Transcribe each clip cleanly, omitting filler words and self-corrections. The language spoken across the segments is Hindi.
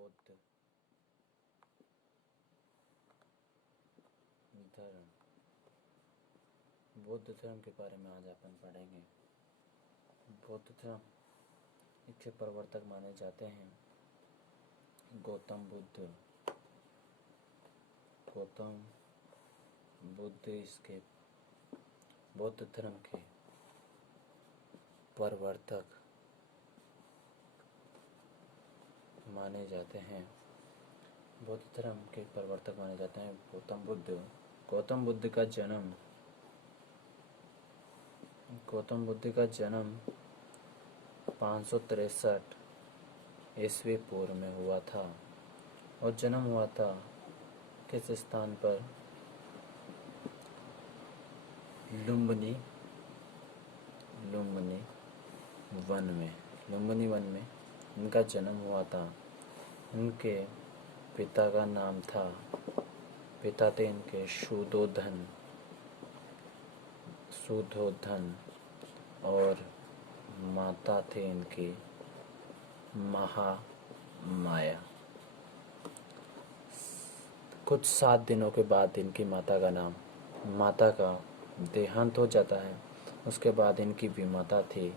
बौद्ध धर्म। बौद्ध धर्म के बारे में आज अपन पढ़ेंगे। बौद्ध धर्म इसके प्रवर्तक माने जाते हैं गौतम बुद्ध। गौतम बुद्ध इसके बौद्ध धर्म के प्रवर्तक माने जाते हैं। बौद्ध धर्म के प्रवर्तक माने जाते हैं गौतम बुद्ध। गौतम बुद्ध का जन्म 563 ईस्वी पूर्व में हुआ था। और जन्म हुआ था किस स्थान पर? लुम्बिनी वन में इनका जन्म हुआ था। इनके पिता का नाम था, पिता थे इनके शुद्धोधन और माता थे इनकी महामाया। कुछ 7 दिनों के बाद इनकी माता का देहांत हो जाता है। उसके बाद इनकी विमाता थी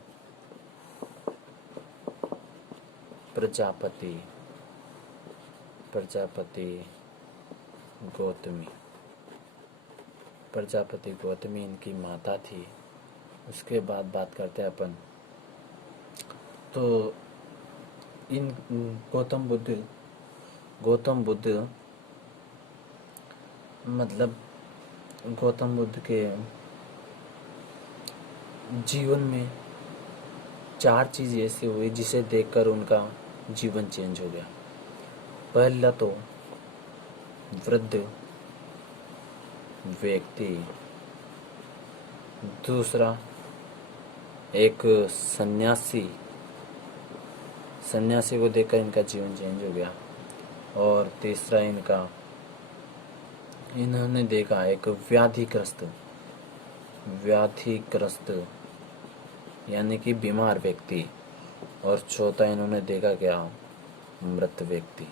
प्रजापति गौतमी इनकी माता थी। उसके बाद बात करते हैं अपन। तो इन गौतम बुद्ध मतलब गौतम बुद्ध के जीवन में 4 चीज़ ऐसी हुई जिसे देखकर उनका जीवन चेंज हो गया। पहला तो वृद्ध व्यक्ति, दूसरा एक सन्यासी को देखकर इनका जीवन चेंज हो गया। और तीसरा इन्होंने देखा एक व्याधिग्रस्त यानी कि बीमार व्यक्ति। और चौथा इन्होंने देखा क्या? मृत व्यक्ति।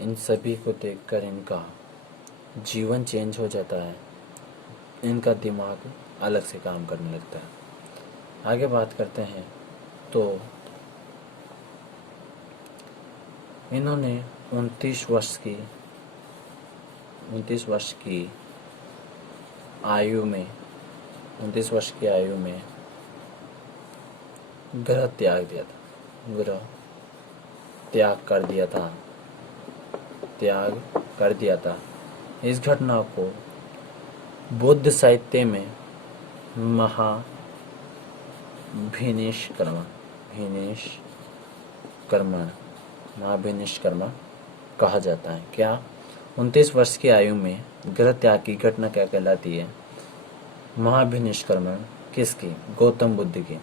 इन सभी को देखकर इनका जीवन चेंज हो जाता है। इनका दिमाग अलग से काम करने लगता है। आगे बात करते हैं तो इन्होंने 29 वर्ष की आयु में गृह त्याग कर दिया था। इस घटना को बौद्ध साहित्य में महाभिनिष्क्रमण कहा जाता है। क्या? 29 वर्ष की आयु में गृह त्याग की घटना क्या कहलाती है? महाभिनिष्क्रमण। किसकी? गौतम बुद्ध की।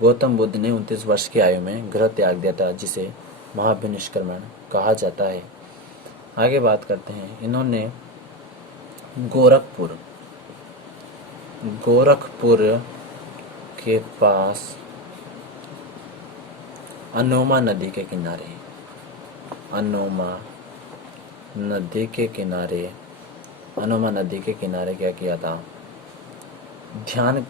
गौतम बुद्ध ने 29 वर्ष की आयु में गृह त्याग दिया था, जिसे महाभिनिष्क्रमण कहा जाता है। आगे बात करते हैं। इन्होंने गोरखपुर के पास अनोमा नदी के किनारे क्या किया था? ध्यान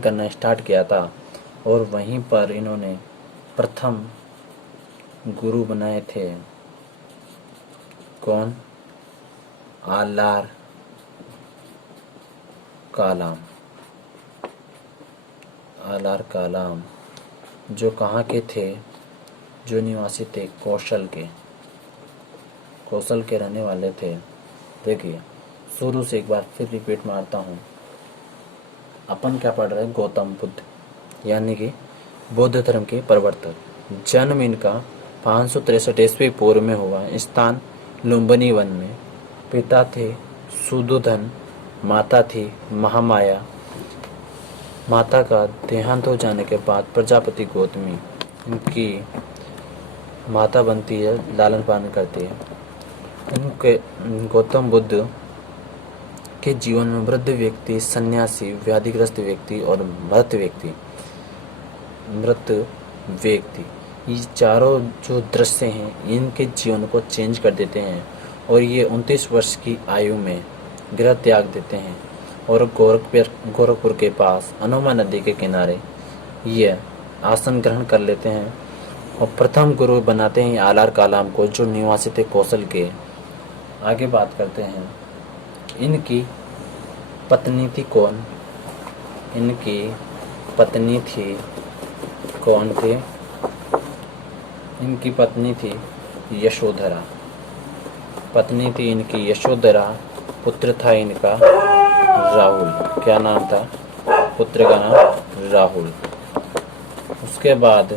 करना स्टार्ट किया था। और वहीं पर इन्होंने प्रथम गुरु बनाए थे। कौन? आलार कालाम, जो कहाँ के थे? जो निवासी थे कौशल के रहने वाले थे। देखिए, शुरू से एक बार फिर रिपीट मारता हूँ। अपन क्या पढ़ रहे हैं? गौतम बुद्ध यानी कि बौद्ध धर्म के प्रवर्तक। जन्म इनका 563 ईस्वी पूर्व में हुआ। स्थान लुम्बिनी वन में। पिता थे शुद्धोधन, माता थी महामाया। माता का देहांत हो जाने के बाद प्रजापति गौतमी इनकी माता बनती है, लालन पालन करती है। इनके गौतम बुद्ध के जीवन में वृद्ध व्यक्ति, सन्यासी, व्याधिग्रस्त व्यक्ति और मृत व्यक्ति ये चारों जो दृश्य हैं इनके जीवन को चेंज कर देते हैं और ये 29 वर्ष की आयु में गृह त्याग देते हैं और गोरखपुर के पास अनुमा नदी के किनारे ये आसन ग्रहण कर लेते हैं और प्रथम गुरु बनाते हैं आलार कालाम को, जो निवासी थे कौशल के। आगे बात करते हैं, इनकी पत्नी थी कौन? इनकी पत्नी थी कौन थे? इनकी पत्नी थी यशोधरा। पत्नी थी इनकी यशोधरा, पुत्र था इनका राहुल। क्या नाम था? पुत्र का नाम राहुल। उसके बाद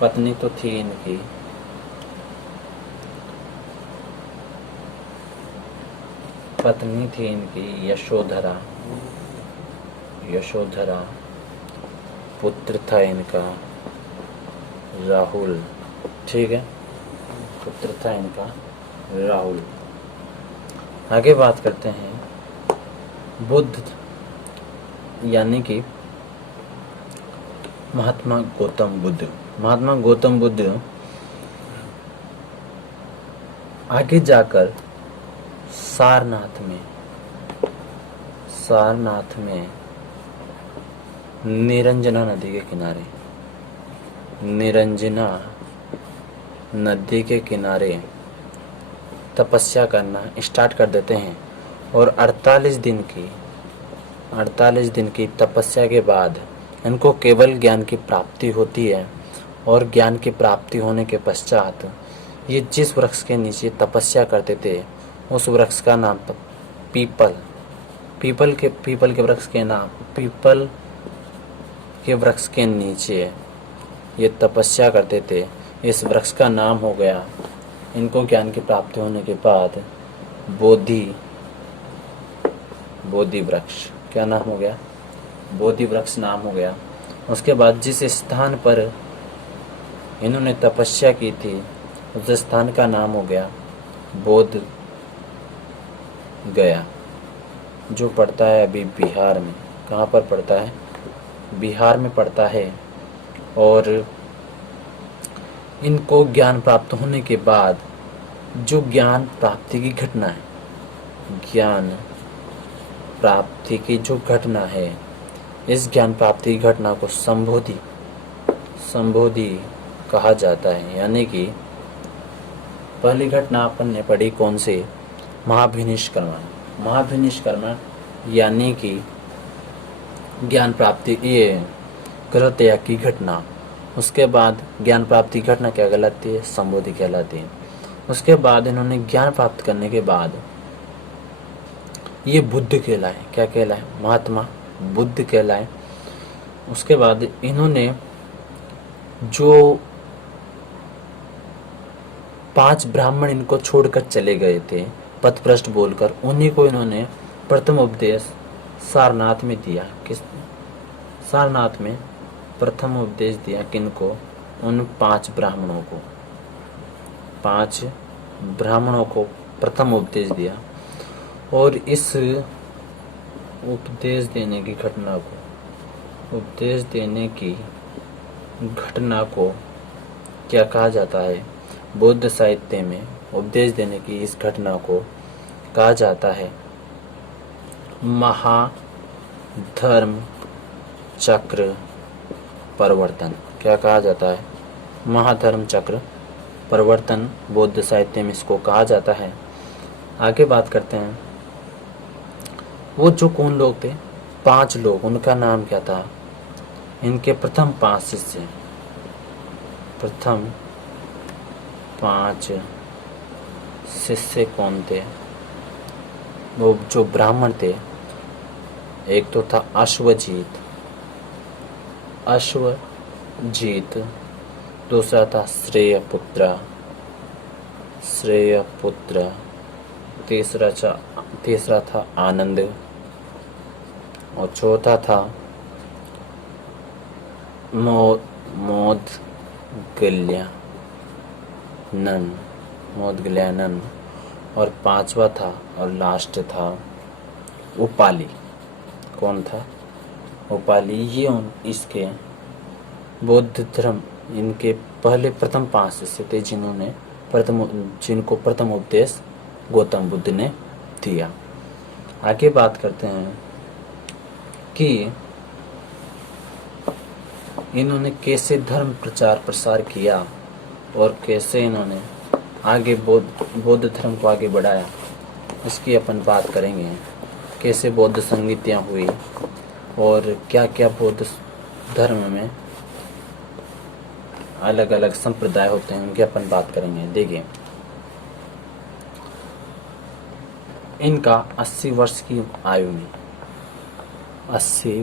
पत्नी तो थी इनकी यशोधरा। पुत्र था इनका राहुल। ठीक है, पुत्र था इनका राहुल। आगे बात करते हैं, बुद्ध यानी कि महात्मा गौतम बुद्ध। महात्मा गौतम बुद्ध आगे जाकर सारनाथ में निरंजना नदी के किनारे तपस्या करना स्टार्ट कर देते हैं और 48 दिन की तपस्या के बाद इनको केवल ज्ञान की प्राप्ति होती है। और ज्ञान की प्राप्ति होने के पश्चात ये जिस वृक्ष के नीचे तपस्या करते थे उस वृक्ष का नाम पीपल के वृक्ष के नीचे ये तपस्या करते थे, इस वृक्ष का नाम हो गया, इनको ज्ञान की प्राप्ति होने के बाद बोधि वृक्ष। क्या नाम हो गया? बोधि वृक्ष नाम हो गया। उसके बाद जिस स्थान पर इन्होंने तपस्या की थी उस स्थान का नाम हो गया बोध गया, जो पड़ता है अभी बिहार में। कहाँ पर पड़ता है? बिहार में पड़ता है। और इनको ज्ञान प्राप्त होने के बाद जो ज्ञान प्राप्ति की घटना है, ज्ञान प्राप्ति की जो घटना है, इस ज्ञान प्राप्ति की घटना को संबोधि कहा जाता है। यानी कि पहली घटना अपन ने पढ़ी कौन से? महाभिनिष्क्रमण यानी कि ज्ञान प्राप्ति, ये गृह त्याग की घटना। उसके बाद ज्ञान प्राप्ति की घटना क्या कहलाती है? संबोधि कहलाती है। उसके बाद इन्होंने ज्ञान प्राप्त करने के बाद ये बुद्ध कहलाए। क्या कहलाए? महात्मा बुद्ध कहलाए। उसके बाद इन्होंने जो 5 ब्राह्मण इनको छोड़कर चले गए थे पथभ्रष्ट बोलकर, उन्हीं को इन्होंने प्रथम उपदेश सारनाथ में दिया। सारनाथ में प्रथम उपदेश दिया किनको? उन 5 ब्राह्मणों को प्रथम उपदेश दिया। और इस उपदेश देने की घटना को क्या कहा जाता है? बौद्ध साहित्य में उपदेश देने की इस घटना को कहा जाता है महाधर्म चक्र परिवर्तन। क्या कहा जाता है? महाधर्म चक्र परिवर्तन। बौद्ध साहित्य में इसको कहा जाता है। आगे बात करते हैं, वो जो कौन लोग थे? 5 लोग। उनका नाम क्या था? इनके प्रथम 5 शिष्य कौन थे? वो जो ब्राह्मण थे, एक तो था अश्वजीत, दूसरा था श्रेयपुत्र, तीसरा था आनंद और चौथा था मोदगल्यानन और 5वां था और लास्ट था उपाली। कौन था? उपाली, ये इसके बौद्ध धर्म इनके पहले प्रथम 5 शिष्य थे जिनको प्रथम उपदेश गौतम बुद्ध ने दिया। आगे बात करते हैं कि इन्होंने कैसे धर्म प्रचार प्रसार किया और कैसे इन्होंने आगे बौद्ध धर्म को आगे बढ़ाया, इसकी अपन बात करेंगे। कैसे बौद्ध संगीतियाँ हुई और क्या क्या बौद्ध धर्म में अलग अलग संप्रदाय होते हैं, उनकी अपन बात करेंगे। देखिए, इनका 80 वर्ष की आयु में 80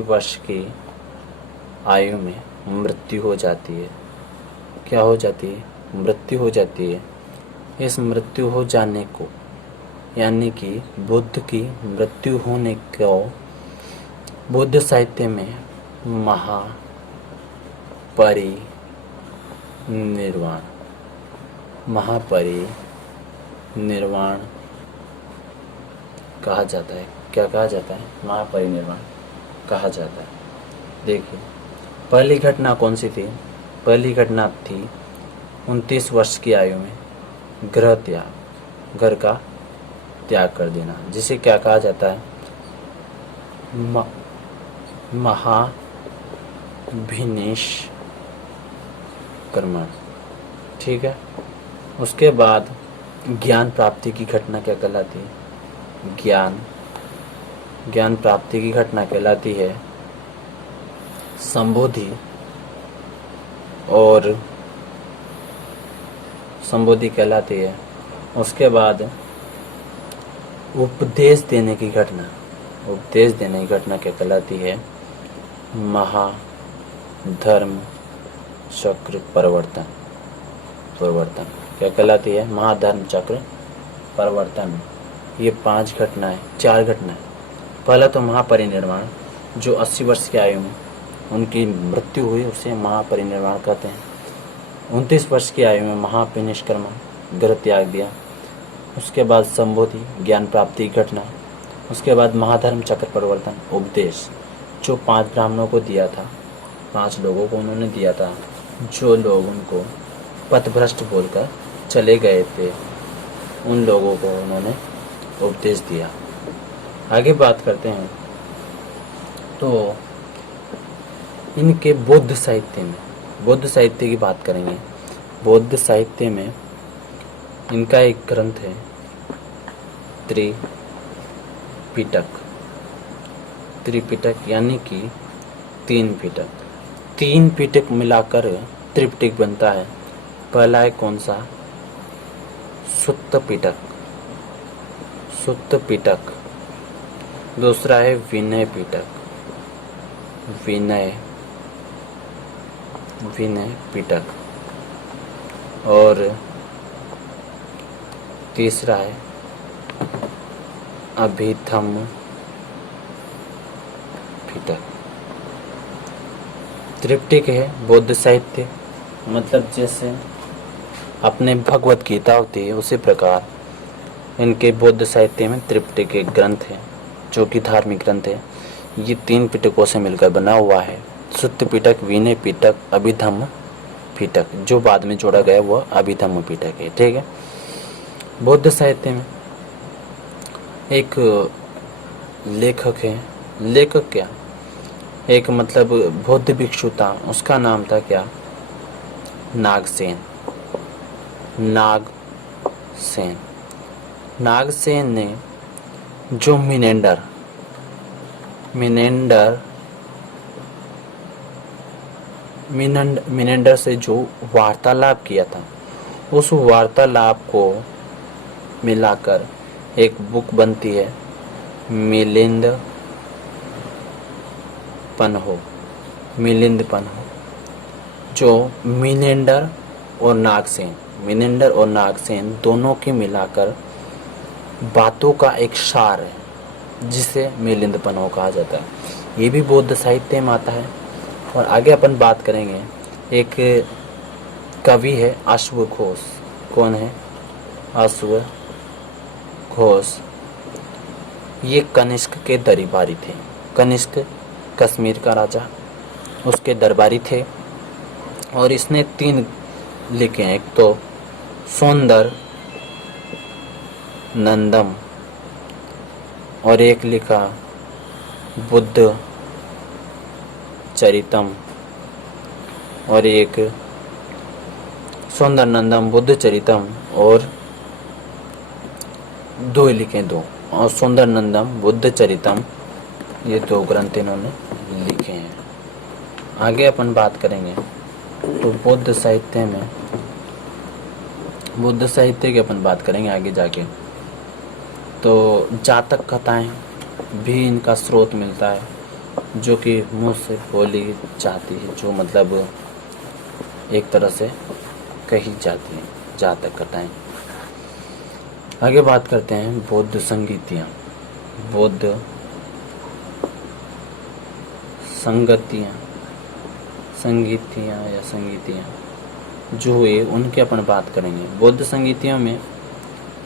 वर्ष की आयु में मृत्यु हो जाती है। क्या हो जाती है? मृत्यु हो जाती है। इस मृत्यु हो जाने को, यानी कि बुद्ध की मृत्यु होने को बुद्ध साहित्य में महापरिनिर्वाण कहा जाता है। क्या कहा जाता है? महापरिनिर्वाण कहा जाता है। देखिए, पहली घटना कौन सी थी? पहली घटना थी 29 वर्ष की आयु में घर का त्याग कर देना, जिसे क्या कहा जाता है? महाभिनिष्क्रमण। ठीक है। उसके बाद ज्ञान प्राप्ति की घटना क्या कहलाती है? ज्ञान प्राप्ति की घटना कहलाती है संबोधि कहलाती है। उसके बाद उपदेश देने की घटना क्या कहलाती है? महाधर्म चक्र परिवर्तन। क्या कहलाती है? महाधर्म चक्र परिवर्तन। ये 4 घटनाएं। पहला तो महापरिनिर्वाण, जो 80 वर्ष की आयु में उनकी मृत्यु हुई, उसे महापरिनिर्वाण कहते हैं। 29 वर्ष की आयु में महाभिनिष्क्रमण, घर त्याग दिया। उसके बाद संबोधि, ज्ञान प्राप्ति की घटना। उसके बाद महाधर्म चक्र परिवर्तन, उपदेश, जो 5 ब्राह्मणों को दिया था, 5 लोगों को उन्होंने दिया था, जो लोग उनको पथभ्रष्ट बोलकर चले गए थे, उन लोगों को उन्होंने उपदेश दिया। आगे बात करते हैं तो इनके बौद्ध साहित्य की बात करेंगे। बौद्ध साहित्य में इनका एक ग्रंथ है त्रिपिटक, यानी कि 3 पिटक। 3 पिटक मिलाकर त्रिपिटक बनता है। पहला है कौन सा? सुत्त पिटक। दूसरा है विनय पिटक। और तीसरा है अभिधम्म पिटक। त्रिपिटक है बौद्ध साहित्य, मतलब जैसे अपने भगवत गीता होती है, उसी प्रकार इनके बौद्ध साहित्य में त्रिपिटक एक ग्रंथ है, जो कि धार्मिक ग्रंथ है। ये 3 पिटकों से मिलकर बना हुआ है। सुत्त पिटक, विनय पिटक, अभिधम्म पिटक। जो बाद में जोड़ा गया वह अभिधम्म पिटक है। ठीक है। बौद्ध साहित्य में एक लेखक है। लेखक क्या? एक मतलब बौद्ध भिक्षु था, उसका नाम था क्या? नागसेन ने जो मिनेंडर से जो वार्तालाप किया था, उस वार्तालाप को मिलाकर एक बुक बनती है मिलिंद पन्हो, जो मिनेंडर और नागसेन दोनों के मिलाकर बातों का एक सार है, जिसे मिलिंद पन्हो कहा जाता है। ये भी बौद्ध साहित्य में आता है। और आगे अपन बात करेंगे, एक कवि है अश्वघोष। कौन है? अश्वघोष। ये कनिष्क के दरबारी थे। कनिष्क कश्मीर का राजा, उसके दरबारी थे। और इसने 3 लिखे हैं, एक तो सौंदर नंदम और एक लिखा बुद्ध चरितम और एक सौंदर नंदम बुद्ध चरितम और 2 लिखे, 2 और सुंदर नंदम बुद्ध चरितम, ये 2 ग्रंथ इन्होंने लिखे हैं। आगे अपन बात करेंगे तो बौद्ध साहित्य की अपन बात करेंगे आगे जाके। तो जातक कथाएं भी इनका स्रोत मिलता है, जो कि मुँह से बोली जाती है, जो मतलब एक तरह से कही जाती है, जातक कथाएं। आगे बात करते हैं बौद्ध संगीतियाँ। बौद्ध संगीतियाँ जो हुए उनकी अपन बात करेंगे। बौद्ध संगीतियों में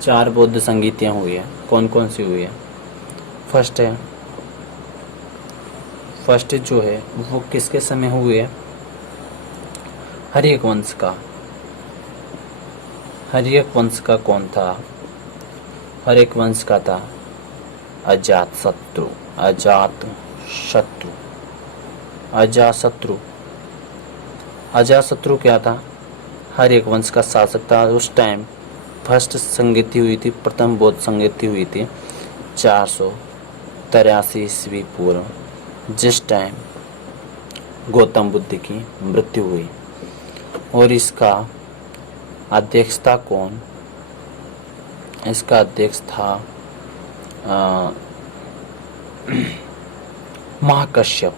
4 बौद्ध संगीतियाँ हुई है। कौन कौन सी हुई है? फर्स्ट जो है वो किसके समय हुई है? हर्यक वंश का कौन था? हर्यक वंश का था अजातशत्रु क्या था? हर्यक वंश का शासक था। उस टाइम फर्स्ट संगीति हुई थी, प्रथम बौद्ध संगीति हुई थी 483 ईस्वी पूर्व, जिस टाइम गौतम बुद्ध की मृत्यु हुई। और इसका अध्यक्ष था कौन? इसका अध्यक्ष था महाकश्यप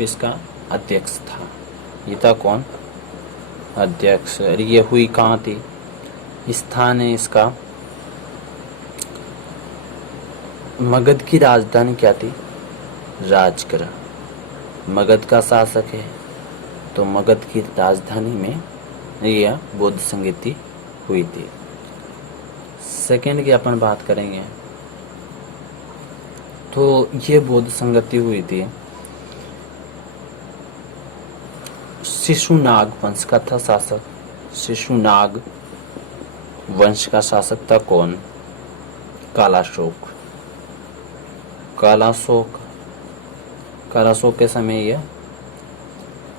इसका अध्यक्ष था। ये था कौन? अध्यक्ष। और ये हुई कहाँ थी? स्थान है इसका, मगध की राजधानी क्या थी? राजगृह। मगध का शासक है, तो मगध की राजधानी में यह बौद्ध संगीति हुई थी। सेकेंड की अपन बात करेंगे तो ये बौद्ध संगति हुई थी शिशुनाग वंश का था शासक। शिशुनाग वंश का शासक था कौन? कालाशोक के समय यह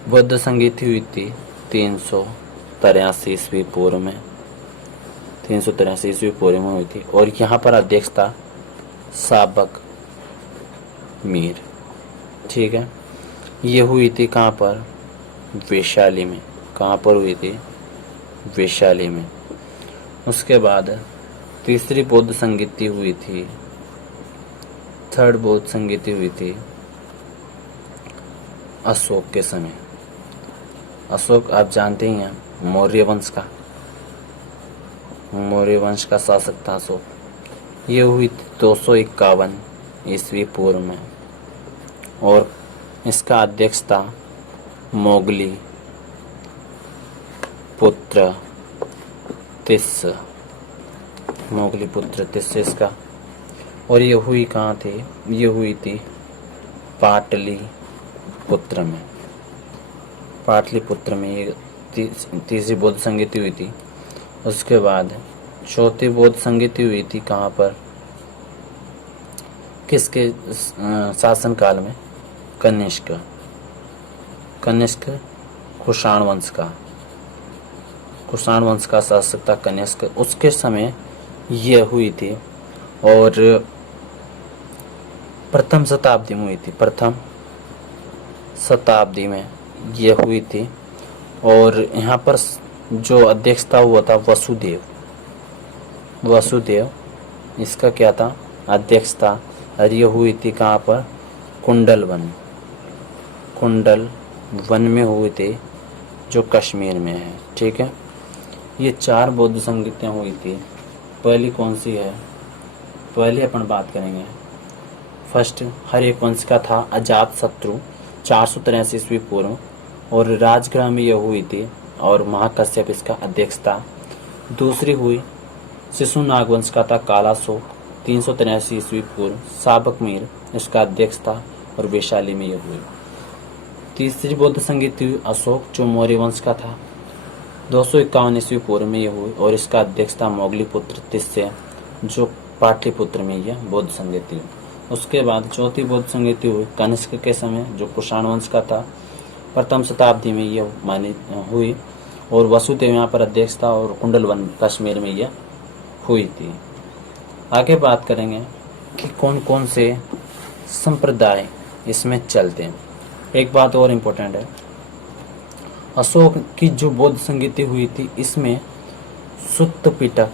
बौद्ध संगीति हुई थी 383 ईस्वी पूर्व में। 383 ईस्वी पूर्व में हुई थी। और यहाँ पर अध्यक्ष था साबक मीर। ठीक है, ये हुई थी कहाँ पर? वैशाली में। कहाँ पर हुई थी? वैशाली में। उसके बाद तीसरी बौद्ध संगीति हुई थी, थर्ड बौद्ध संगीति हुई थी अशोक के समय। अशोक आप जानते ही हैं, मौर्य वंश का शासक था अशोक। ये हुई थी 251 ईस्वी पूर्व में। और इसका अध्यक्ष था मोगली पुत्र तिस्स इसका। और ये हुई कहाँ थी? ये हुई थी पाटलिपुत्र में ये तीसरी बौद्ध संगीति हुई थी। उसके बाद चौथी बौद्ध संगीति हुई थी कहाँ पर? किसके शासन काल में? कनिष्क कुषाण वंश का शासक था कनिष्क। उसके समय यह हुई थी और प्रथम शताब्दी में हुई थी। प्रथम शताब्दी में यह हुई थी। और यहाँ पर जो अध्यक्ष था वो था वसुदेव इसका क्या था? अध्यक्ष था। और ये हुई थी कहाँ पर? कुंडल वन में हुई थी, जो कश्मीर में है। ठीक है, ये 4 बौद्ध संगीतियाँ हुई थी। पहली कौन सी है? पहले अपन बात करेंगे फर्स्ट हर्यक वंश का था अजातशत्रु 483 ईस्वी पूर्व, और राजगृह में यह हुई थी। और महाकश्यप इसका अध्यक्ष था। दूसरी हुई शिशुनाग वंश का था काला अशोक, 383 ईस्वी पूर्व, साबक मीर इसका अध्यक्ष था और वैशाली में यह हुई। तीसरी बौद्ध संगीत हुई अशोक, जो मौर्य वंश का था, 251 ईस्वी पूर्व में यह हुई और इसका अध्यक्ष था मोगलीपुत्र तिस्य, जो पाटलिपुत्र में यह बौद्ध संगीति हुई। उसके बाद चौथी बौद्ध संगीति हुई कनिष्क के समय, जो कुषाण वंश का था, प्रथम शताब्दी में यह मानी हुई और वसुदेव यहाँ पर अध्यक्ष था और कुंडलवन कश्मीर में यह हुई थी। आगे बात करेंगे कि कौन कौन से संप्रदाय इसमें चलते हैं। एक बात और इम्पोर्टेंट है, अशोक की जो बौद्ध संगीति हुई थी इसमें सुत्त पिटक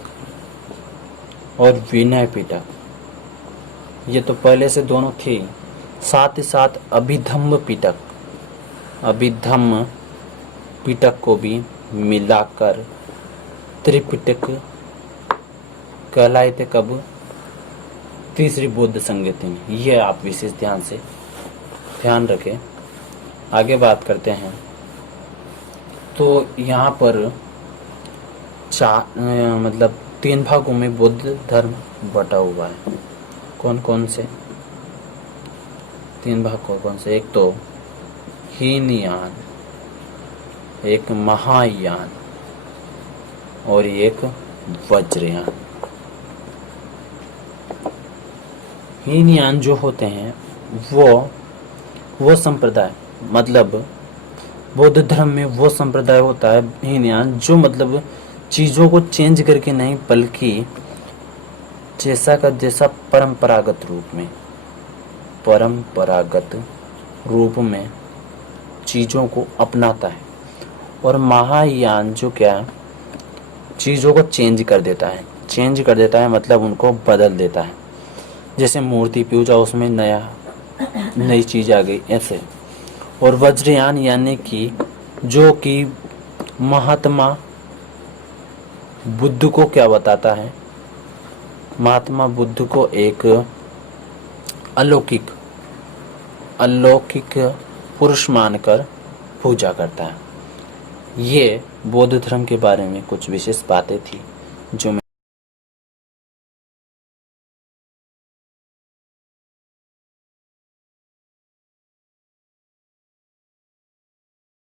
और विनय पिटक ये तो पहले से दोनों थे, साथ ही साथ अभिधम्म पिटक को भी मिलाकर त्रिपिटक कहलाए थे। कब? तीसरी बौद्ध संगीति में। ये आप विशेष ध्यान रखें। आगे बात करते हैं तो यहाँ पर मतलब 3 भागों में बौद्ध धर्म बटा हुआ है। कौन कौन से 3 भाग? कौन से? एक तो हीनयान, एक महायान और एक वज्रयान। हीनयान जो होते हैं वो संप्रदाय, मतलब बौद्ध धर्म में वो संप्रदाय होता है हीनयान, जो मतलब चीज़ों को चेंज करके नहीं, बल्कि जैसा का जैसा परंपरागत रूप में चीज़ों को अपनाता है। और महायान जो क्या चीज़ों को चेंज कर देता है, मतलब उनको बदल देता है। जैसे मूर्ति पूजा, उसमें नई चीज़ आ गई, ऐसे। और वज्रयान यानी कि जो कि महात्मा बुद्ध को क्या बताता है, महात्मा बुद्ध को एक अलौकिक पुरुष मानकर पूजा करता है। ये बौद्ध धर्म के बारे में कुछ विशेष बातें थी जो